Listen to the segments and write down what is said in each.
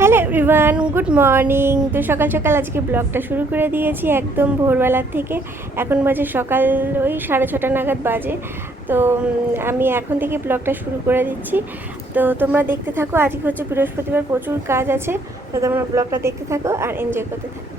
Hello everyone, good morning. তো সকাল সকাল আজকে ব্লগটা শুরু করে দিয়েছি একদম ভোরবেলার থেকে। এখন বাজে সকাল ওই 6:30 নাগাদ বাজে। তো আমি এখন থেকে ব্লগটা শুরু করে দিচ্ছি। তো তোমরা দেখতে থাকো। আজকে হচ্ছে বৃহস্পতিবার, প্রচুর কাজ আছে। তো তোমরা ব্লগটা দেখতে থাকো আর এনজয় করতে থাকো।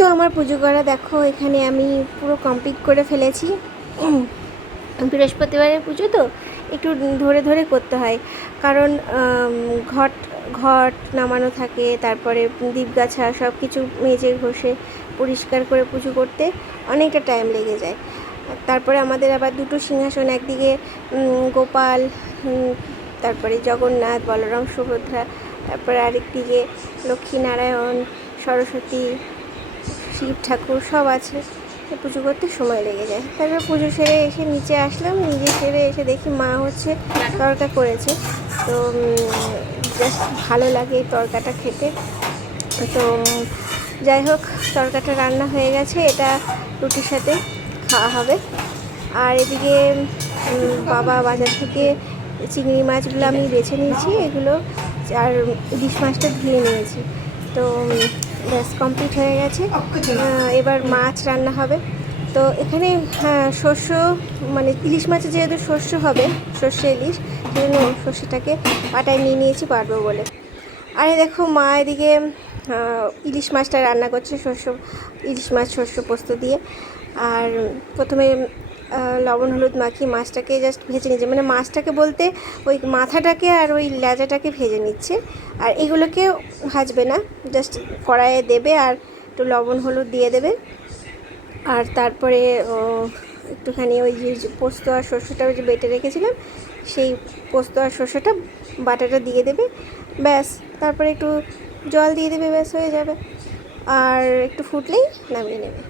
তো আমার পুজো করা দেখো, এখানে আমি পুরো কমপ্লিট করে ফেলেছি। বৃহস্পতিবারের পুজো তো একটু ধরে ধরে করতে হয়, কারণ ঘট ঘট নামানো থাকে, তারপরে দীপগাছা সব কিছু মেজে ঘষে পরিষ্কার করে পুজো করতে অনেকটা টাইম লেগে যায়। তারপরে আমাদের আবার দুটো সিংহাসন, একদিকে গোপাল, তারপরে জগন্নাথ, বলরাম, সুভদ্রা, তারপরে আরেকদিকে লক্ষ্মীনারায়ণ, সরস্বতী, শিব ঠাকুর সব আছে। পুজো করতে সময় লেগে যায়। তারপর পুজো সেরে এসে নিচে আসলাম, নিজে সেরে এসে দেখি মা হচ্ছে তড়কা করেছে। তো জাস্ট ভালো লাগে এই তড়কাটা খেতে। তো যাই হোক, তড়কাটা রান্না হয়ে গেছে, এটা রুটির সাথে খাওয়া হবে। আর এদিকে বাবা বাজার থেকে চিংড়ি মাছগুলো আমি বেছে নিয়েছি, এগুলো আর ইলিশ মাছটা ধুয়ে নিয়েছি। তো ব্যাস কমপ্লিট হয়ে গেছে। এবার মাছ রান্না হবে। তো এখানে শস্য মানে ইলিশ মাছে যেহেতু শস্য হবে, সর্ষে ইলিশ, সেজন্য সর্ষেটাকে পাটায় নিয়ে নিয়েছি বাটবো বলে। আর এই দেখো মা এদিকে ইলিশ মাছটা রান্না করছে, ইলিশ মাছ শস্য পোস্ত দিয়ে। আর প্রথমে লবণ হলুদ মাখিয়ে মাছটাকে জাস্ট ভেজে নিচ্ছে, মানে মাছটাকে বলতে ওই মাথাটাকে আর ওই লেজাটাকে ভেজে নিচ্ছে। আর এগুলোকে ভাজবে না, জাস্ট কড়াইয়ে দেবে আর একটু লবণ হলুদ দিয়ে দেবে। আর তারপরে একটুখানি ওই যে পোস্ত আর শস্যটা যে বেটে রেখেছিলাম সেই পোস্ত আর শস্যটা বাটাটা দিয়ে দেবে, ব্যাস। তারপরে একটু জল দিয়ে দেবে, ব্যাস হয়ে যাবে। আর একটু ফুটলেই নামিয়ে নেবে।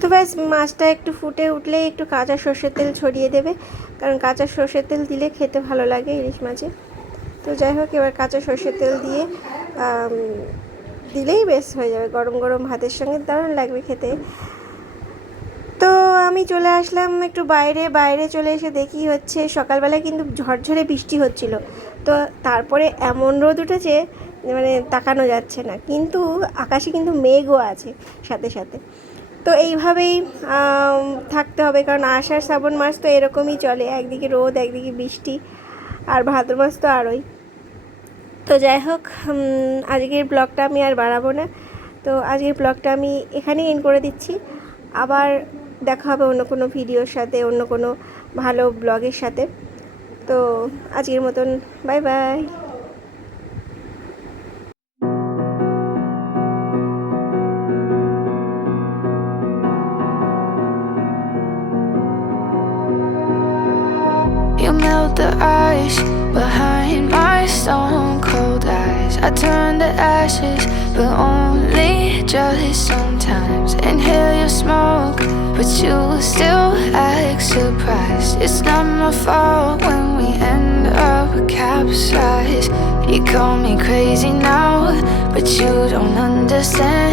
তো ব্যাস মাছটা একটু ফুটে উঠলেই একটু কাঁচা সর্ষের তেল ছড়িয়ে দেবে, কারণ কাঁচা সর্ষের তেল দিলে খেতে ভালো লাগে ইলিশ মাছে। তো যাই হোক, এবার কাঁচা সর্ষের তেল দিয়ে দিলেই বেশ হয়ে যাবে, গরম গরম ভাতের সঙ্গে দারুণ লাগবে খেতে। তো আমি চলে আসলাম একটু বাইরে চলে এসে দেখি হচ্ছে সকালবেলায় কিন্তু ঝরঝরে বৃষ্টি হচ্ছিল। তো তারপরে এমন রোদ উঠেছে মানে তাকানো যাচ্ছে না, কিন্তু আকাশে কিন্তু মেঘও আছে সাথে সাথে। তো এইভাবেই থাকতে হবে, কারণ আষাঢ় শ্রাবণ মাস তো এরকমই চলে, একদিকে রোদ একদিকে বৃষ্টি, আর ভাদ্র মাস তো আরোই। তো যাই হোক, আজকের ব্লগটা আমি আর বাড়াবো না। তো আজকের ব্লগটা আমি এখানেই এন্ড করে দিচ্ছি। আবার দেখা হবে অন্য কোনো ভিডিওর সাথে, অন্য কোনো ভালো ব্লগের সাথে। তো আজকের মতন bye bye. You melt the ice behind my stone cold eyes. I turn to ashes, but only just sometimes. Inhale your smoke, but you still act surprised. It's not my fault when we end up capsized. You call me crazy now, but you don't understand.